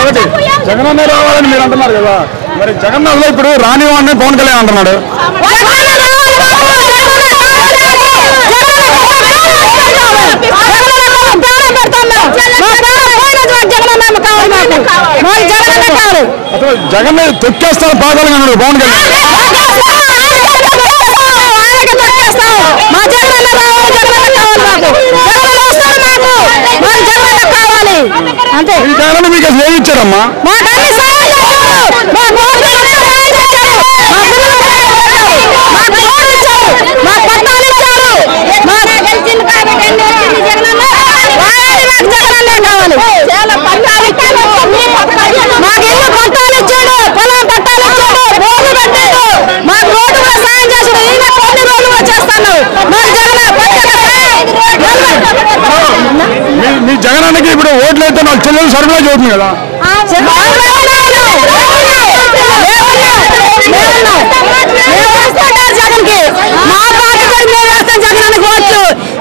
ఒకటి జగనన్న రావాలని మీరు అంటున్నారు కదా, మరి జగనన్నలో ఇప్పుడు రానివ్వండి పవన్ కళ్యాణ్ అంటున్నాడు. అసలు జగన్ తొక్కేస్తారు పాదాలు అన్నాడు పవన్ కళ్యాణ్. ఈ జగన్ మీకు అసలు ఏమి ఇచ్చారమ్మా? మీ జగనానికి ఇప్పుడు ఓట్లు అయితే నాకు చెల్లెలు సరఫరా చదువుతుంది కదా.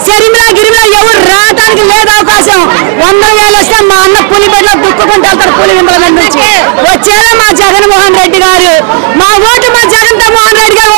శరీరా గిరిమిలా ఎవరు రావడానికి లేదు అవకాశం. 100,000 వస్తే మా అన్న పులిబెడ్లో దుక్కుకుంటూ వెళ్తారు. పులి వింపల నుంచి వచ్చేలా మా జగన్మోహన్ రెడ్డి గారు. మా ఓటు మా జగన్ మోహన్ రెడ్డి గారు